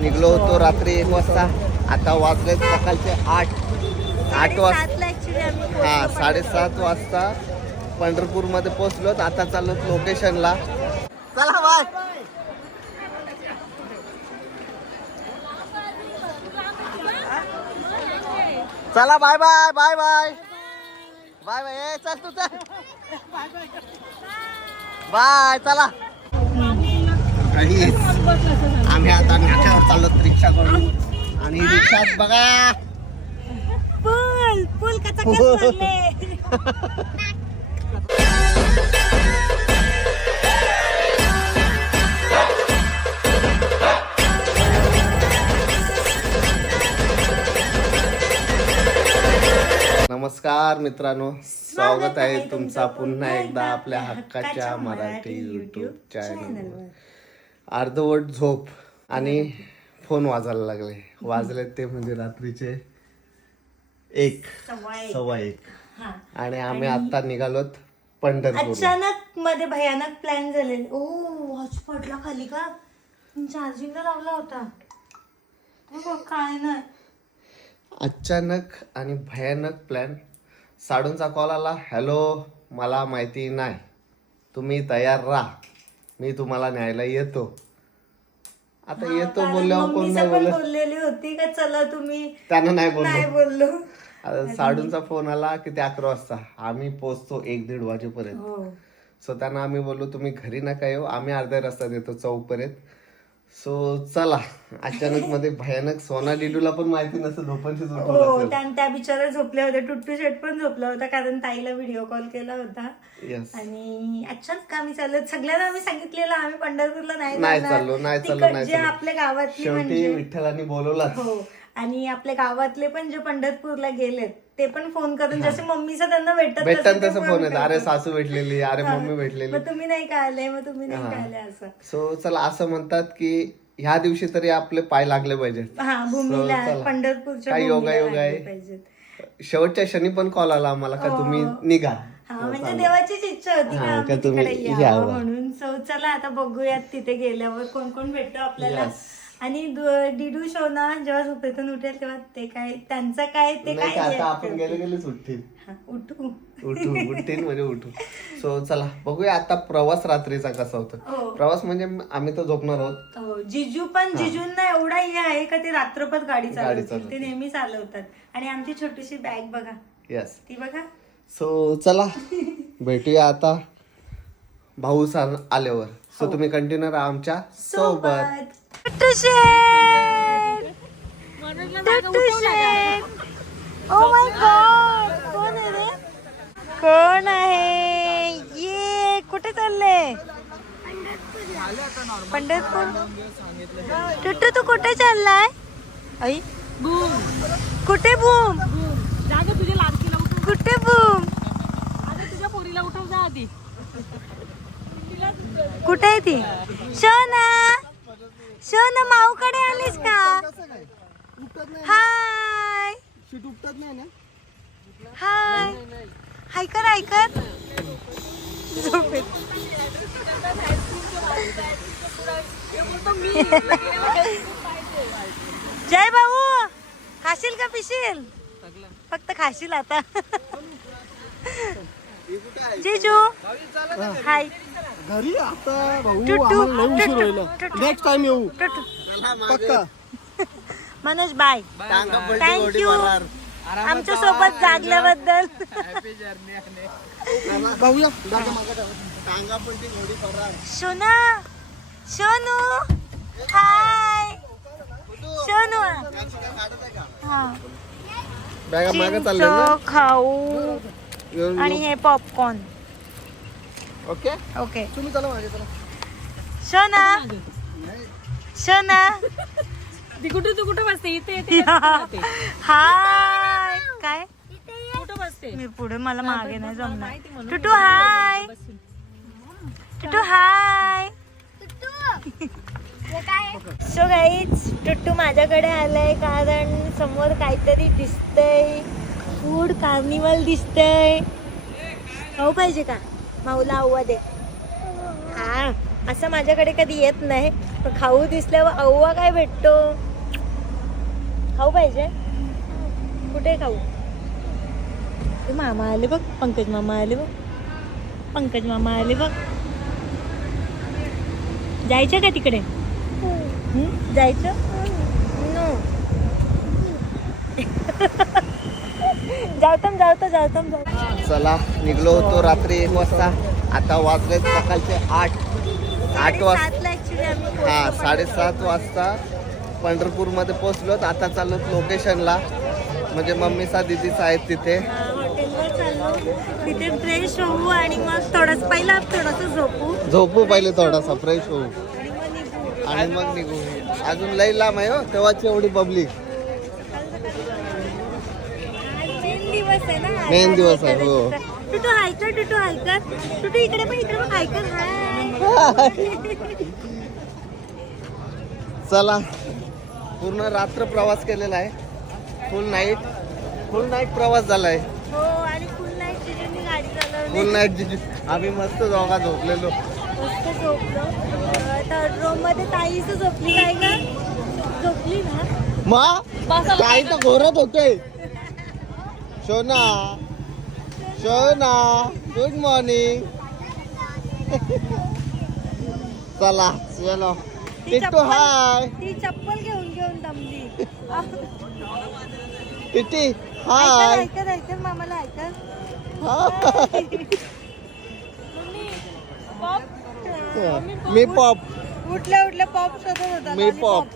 निघलो होतो रात्री एक वाजता. आता वाजले सकाळचे आठ. आठ वाजता हा साडेसात वाजता पंढरपूरमध्ये पोहोचलो आता चाललो लोकेशनला चला बाय. चला bye bye bye bye. Bye bye. ए चल तू चल. बाय चला. आणि आम्ही आता आणि रिक्षात बघा. पूल पूल नमस्कार मित्रांनो स्वागत आहे तुमचा पुन्हा एकदा आपल्या हक्काच्या मराठी युट्यूब चॅनल अर्धवट झोप. आणि फोन वाजायला लागले. वाजले ते म्हणजे रात्रीचे एक सव्वा एक. हा. आणि आम्ही आता निघालोत पंढरपूर अचानक मध्ये भयानक प्लॅन झाले. ओ वॉच पडला खाली का? चार्जिंगला लावला होता. हे बघ, काय नाही. अचानक आणि भयानक प्लॅन साडूंचा कॉल आला हॅलो मला माहिती नाही. तुम्ही तयार राहा. मी तुम्हाला न्यायला येतो. आता येतो बोलल्यावर कोण नाही बोलत. बोललेली होती का चला तुम्ही. त्यांना नाही नाही बोललो. बोललो. आता साडूंचा फोन आला की ते अकरा वाजता. आम्ही पोचतो एक दीड वाजेपर्यंत. हो. सो त्यांना आम्ही बोललो तुम्ही घरी नका येऊ. आम्ही अर्ध्या रस्त्यात येतो चौक पर्यंत सो चला. अचानक मध्ये भयानक सोना डिडूला पण माहिती नसेल झोपांची हो असेल त्या त्या बिचारा झोपल्या होत्या. टुट्टू शेट पण झोपला होता कारण ताईला व्हिडिओ कॉल केला होता. येस आणि अचानक आम्ही चालत सगळ्यांना आम्ही सांगितलेलं आम्ही पंढरपूरला नाही. चाललो, नाही चाललो, नाही चाललो. आपल्या गावातली शेवटी म्हणजे विठ्ठलांनी बोलवला हो. आणि आपल्या गावातले पण जे पंढरपूरला गेलेत ते पण फोन करून जसे मम्मीचं त्यांना भेटत भेटतात तसे फोन येतात. अरे. सासू भेटलेली अरे मम्मी भेटलेली. मग तुम्ही नाही का आले मग तुम्ही नाही का आले असं. सो चला असं म्हणतात की ह्या दिवशी तरी आपले पाय लागले पाहिजेत. हा भूमीला चला. पंढरपूरच्या काय भूमीला योगायोग आहे. लागले पाहिजेत. शेवटच्या क्षणी पण कॉल आला आम्हाला का तुम्ही निघा. हा म्हणजे देवाचीच इच्छा होती हा, का का आम्ही तुम्ही तिकडे यावं. यावं म्हणून? सो चला आता बघूयात तिथे गेल्यावर कोण कोण भेटतो आपल्याला. आणि डिडू शोना जेव्हा झोपेतून उठेल तेव्हा ते काय त्यांचं काय ते नाही काय आता आपण गेले गेलेच उठतील. हा, उठू. उठू उठतील म्हणजे उठू. सो चला बघूया आता प्रवास रात्रीचा कसा होतो. हो. प्रवास म्हणजे आम्ही तर झोपणार आहोत. हो, जिजू पण जिजूंना एवढा हे आहे का ते रात्रभर गाडी चालवतील. ते नेहमी चालवतात. आणि आमची छोटीशी बॅग बघा. येस ती बघा. सो चला भेटूया आता भाऊ सा- आल्यावर. सो तुम्ही कंटिन्यू राहा आमच्यासोबत! Oh! कोण आहे रे? कोण आहे? ये कुठे चालले? पंढरपूर. टुट्टू तू कुठे चाललाय? आई. कुठे बूम? कुठे बूम? तुझ्या पोरीला उठव जा आधी. कुठे आहे ती? शोना. शोना माऊकडे आलीस का? हाय. हाय. ऐकर ऐकर. जय भाऊ. खाशील का पिशील? फक्त खाशील आता. जिजू. हाय. घरी आता भाऊ आम्हाला लय उशीर होईल. नेक्स्ट टाइम येऊ. पक्का. मनोज बाय. थँक्यू आमच्यासोबत जागल्याबद्दल. भाऊया सोना सोनू. हाय. सोनू. हा. खाऊ. आणि हे पॉपकॉर्न ओके ओके तुम्ही चला मागे चला. सोना सोना ती कुठे तू कुठे बसते? इथे? हाय. काय? कुठे बसते? मी पुढे मला मागे नाही जमणार. टुटू हाय. टुटू हाय. सो गाईच टुट्टू माझ्याकडे आलंय कारण समोर काहीतरी दिसतंय. फूड कार्निवल दिसतंय. हो पाहिजे का? माऊला आव्वा दे. हा असं माझ्याकडे कधी येत नाही. पण खाऊ दिसल्यावर अव्वा काय भेटतो? खाऊ पाहिजे. कुठे खाऊ? ते मामा आले बघ पंकज मामा आले बघ. पंकज मामा आले बघ. जायचं का तिकडे? जायचं? नो. जावतम जावतो जावतम जावतो चला निघलो होतो रात्री एक वाजता. आता वाजले सकाळचे आठ. आठ वाजता हा पोहोचलो साडेसात वाजता पंढरपूरमध्ये पोचलो आता चाललो लोकेशनला म्हणजे मम्मीचा दिदीचा आहेत तिथे. तिथे फ्रेश होऊ आणि मग थोडस पहिला थोडस झोपू. झोपू पहिले थोडासा फ्रेश होऊ. आणि मग निघू. आणि मग निघू. अजून लई लांब आहे हो. तेव्हाची एवढी पब्लिक आज मेन दिवस आहे ना? मेन दिवस आहे, हो. टुटू टुटू टुटू इकडे पण इकडे पण हाय चला. पूर्ण रात्र प्रवास केलेला आहे. फुल नाईट फुल नाईट प्रवास झालाय. हो आणि फुल नाईट जिजूंनी गाडी चालवली. फुल नाईट जिजू. आम्ही मस्त दोघा झोपलेलो. मस्त झोपलो. रूममध्ये ताईच झोपली काय का झोपली ना? मा? काही तर घोरत होते शोना शोना गुड मॉर्निंग चला चलो. टिट्टू हाय ती चप्पल घेऊन घेऊन दमली. टिट्टी हाय ऐकत ऐकत मामाला ऐकत मी पॉप उठल्या उठल्या पॉप शोधत होता. मी पॉप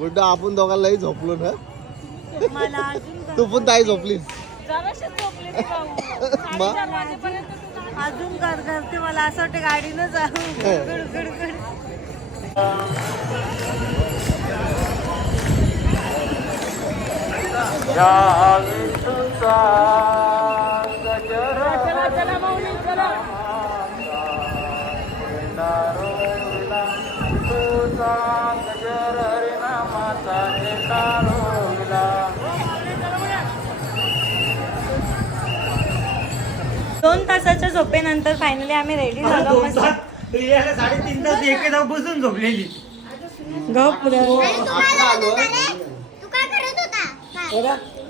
उलट आपण दोघांनाही झोपलो ना. तू पण ताई झोपलीस. अजून घर घरते मला असं वाटतं गाडीनं जाऊ. गुड गुड गुड चला चला. दोन तासाच्या झोपेनंतर फायनली आम्ही रेडी झालो. मस्त साडेतीन तास एके बसून झोपलेली. गप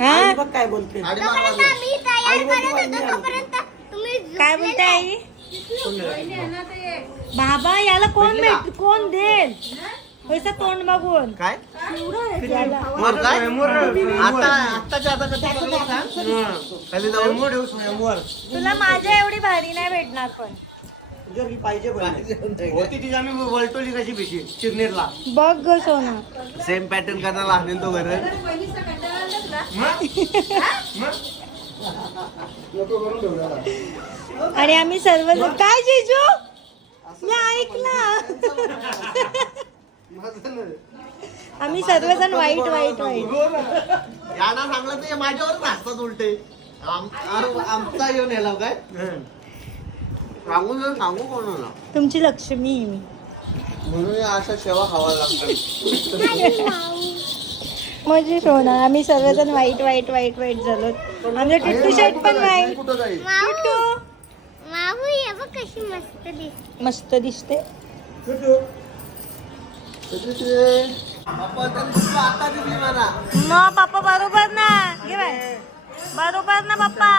हा? बघ काय बोलते. तोपर्यंत मी तयार करत होतो. तोपर्यंत तुम्ही काय बोलते आई? बाबा याला कोण भेट कोण देईल? पैसा तोंड बघून. काय? एवढं आहे मोर आता आता कसं सांग? खाली जाऊन तुला माझ्या एवढी भारी नाही भेटणार पण. पाहिजे होती तिची आम्ही वलटोली कशी पिशी चिरनेरला बघ ग सोना. सेम पॅटर्न करायला आणेल तो घर आणि आम्ही सर्व काय जेजू? मी ऐकलं. आम्ही सर्वजण वाईट वाईट वाईट. यांना सांगलं ते माझ्यावरच हसतात उलटे. आम- आम- आमचा येऊन याला काय? सांगून जर सांगू कोणाला? तुमची लक्ष्मी आहे मी. म्हणून या अशा सेवा खावा लागतात. म्हणजे सोना आम्ही सर्वजण वाईट वाईट वाईट वाईट झालो. आमचं टिट्टू शर्ट पण वाईट. कुठं जाईल? टिट्टू माहू ये बघ कशी मस्त दिसते. मस्त दिसते. मग पप्पा बरोबर ना. घे बाय बरोबर ना पप्पा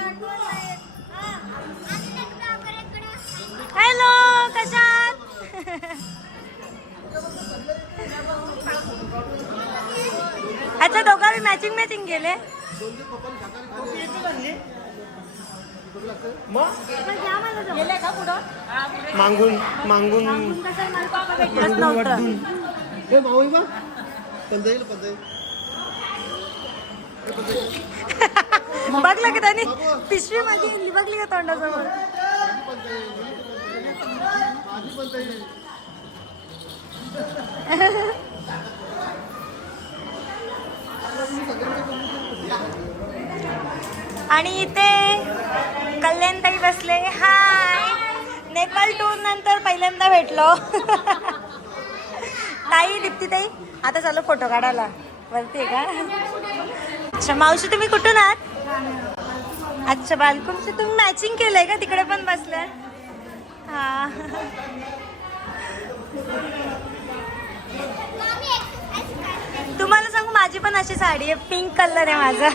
आठवण. हा. हॅलो कशात? अच्छा दोघांनी मॅचिंग मॅचिंग गेले. मागून मागून. हे भाऊ बा पण जाईल पण जाईल बघलं का त्यांनी पिशवी माझी बघली का जाईल आणि इथे कल्याणताई बसले. हाय नेपाळ टूर नंतर पहिल्यांदा भेटलो. ताई दीप्ती ताई आता चालू फोटो काढायला. वरती आहे का? अच्छा मावशी तुम्ही कुठून आहात? अच्छा बालकुमचे तुम्ही मॅचिंग केलंय का? तिकडे पण बसलाय हा. तुम्हाला सांगू माझी पण अशी साडी आहे पिंक कलर आहे माझा.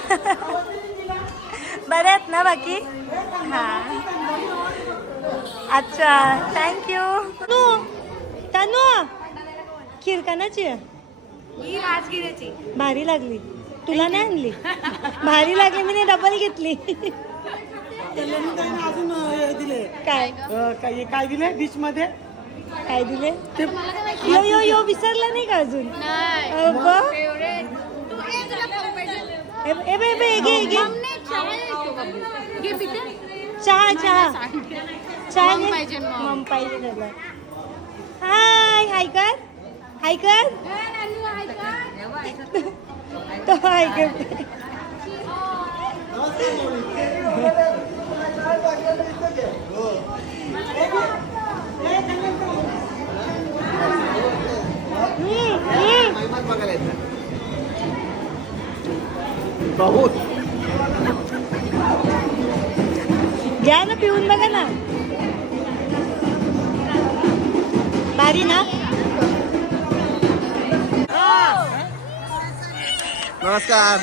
बरे आहेत ना बाकी? हा. अच्छा थँक्यू तनू तनू! खीर कानाची ही भारी लागली. तुला नाही आणली? भारी लागली मी डबल घेतली अजून हे दिले. काय? काय काय दिले? डिशमध्ये? काय दिले? यो यो यो विसरला नाही का अजून? अ, बघ. ए ए बे बे घे घे. चहा चहा चहा. पाहिजे हाय हाय कर. ऐकत? तो ऐकत. बहुत घ्या ना पिऊन बघा ना. भारी ना? नमस्कार.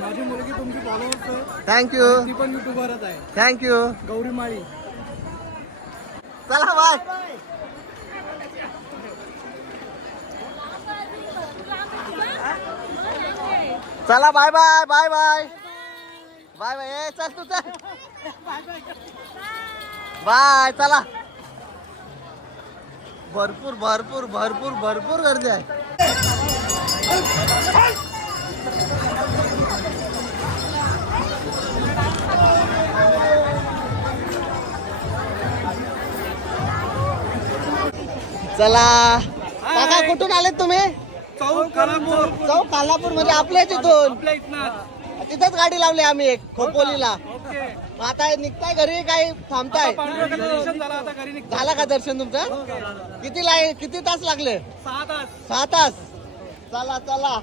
माझी मुलगी तुमची फॉलोअर्स आहे थँक्यू ती पण युट्यूबरच आहे. Thank you Gauri Mali. चला बाय चला bye bye bye bye bye bye ए चल तू चल. बाय चला. भरपूर भरपूर भरपूर भरपूर गर्दी आहे. चला. काका कुठून आले तुम्ही? चौक कालापूर. म्हणजे आपल्या इथनं. तिथंच गाडी लावली आम्ही एक खोपोलीला. ओके. मग आता निघताय घरी काही थांबताय? झालं का दर्शन तुमचं? किती लाय किती तास लागले? सहा तास. सहा तास. चला चला.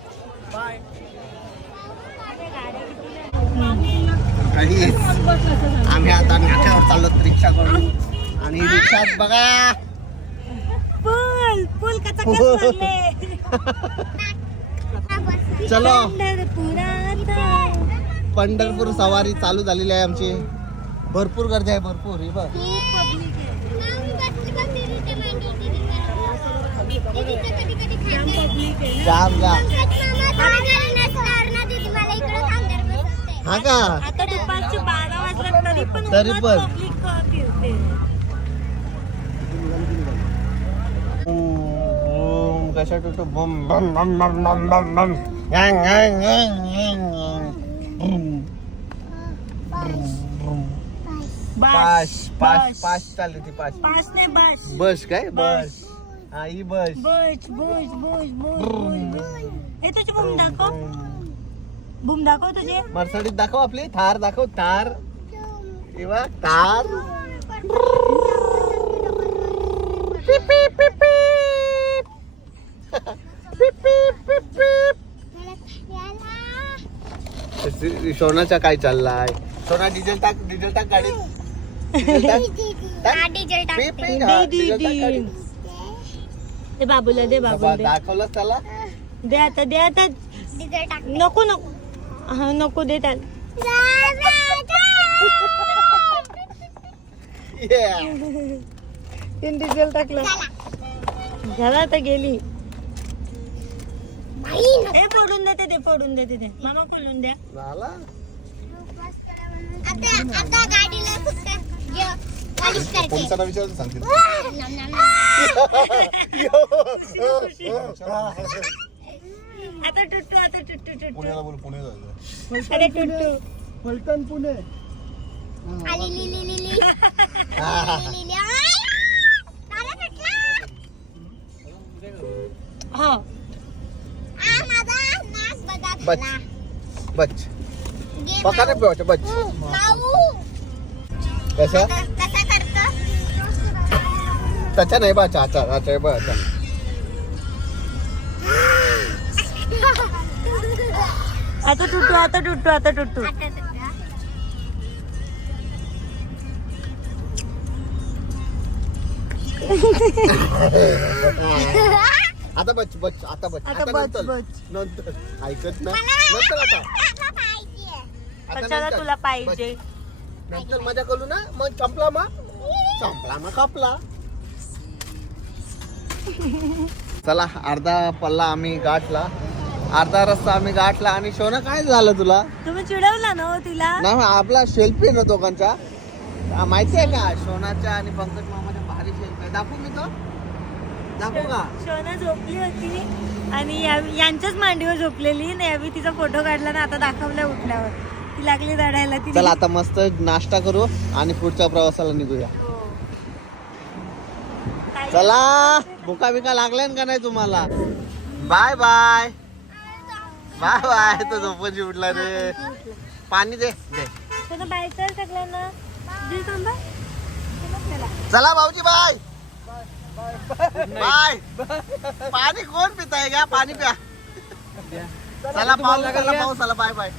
बाय. आणि आम्ही आता नाक्यावर चाललो रिक्षा करून. आणि रिक्षात बघा. पूल पूल चलो. पंढरपूर सवारी चालू झालेली आहे आमची. भरपूर गर्दी आहे भरपूर. हे बघ. जाम जाम हा का? आता दुपारचे बारा वाजले तरी पण तरी उन्हात पण. public फिरते? बूम कशा टुटू बम बम बम बम बम बम बम. गँग गँग गँग गँग बूम पाश पाश पाश चालली ती पाश पाच नाही बस. बस काय? बस. हा ही बस. बस बस बस बस हे तुझे बुम दाखव. बुम दाखव तुझे. मर्सडीज दाखव आपली. थार दाखव थार. किंवा थार. सोनाचा काय चाललाय? सोना डिझेल टाक डिझेल टाक गाडीत. डिझेल टाक. डिझेल पिप, टाकते पिप, हा, दे, दे, डिझेल टाक दे. गाडीत. दे बाबूला दे बाबूला दे. दाखवलंच त्याला? दे आता दे आता. डिझेल टाक. नको नको. हा नको दे त्याला. डिझेल टाकलं. झाला आता गेली. हे फोडून देते ते फोडून देते ते मामा खोलून द्या. झाला? आता गाडीला सांगतील. आता टुट्टू आता टुट्टू टुट्टू पुण्याला बोल पुणे जायचं अरे टुट्टू फलटण पुणे आली ली ली ली ली. ली ली ली. आय! तारा सुटला. हा आ, माझा नाक बदा बच. झाला. बच घे पका नाही पिवायचं बच माऊ. कसा करतो त्याच्या नाही बा चाचा अच्छा बा आता टुट्टू आता टुट्टू आता टुट्टू आता बच बच आता बच. आता बच, नंतर. बच. नंतर. ऐकत ना नंतर आता. मला पाहिजे. आता कशाला. तुला पाहिजे? नंतर मजा करू ना. मग चंपला मग. चंपला मग कापला. चला अर्धा पल्ला आम्ही गाठला. अर्धा रस्ता आम्ही गाठला आणि शोना काय झालं तुला? तुम्ही चिडवला ना हो तिला? नाही आपला शेल्फी आहे ना दोघांचा. हा, माहिती आहे का? शोनाच्या आणि पंकज मामाच्या भारी शेल्फी आहे. दाखवू मी तो? दाखवू का? शोना झोपली होती आणि यांच्याच मांडीवर झोपलेली. यावी तिचा फोटो काढला ना आता दाखवला उठल्यावर. ती लागली रडायला ती चला आता मस्त नाश्ता करू आणि पुढच्या प्रवासाला निघूया. ताई- चला भुका बिका लागल्या का नाही तुम्हाला? Bye bye. बाय तो झोपून उठला रे. पाणी दे. सगळ्यांना. चला भाऊजी बाय. बाय. पाणी कोण पिताय का पाणी प्या. चला पाऊस चला पाऊस आला. Bye bye.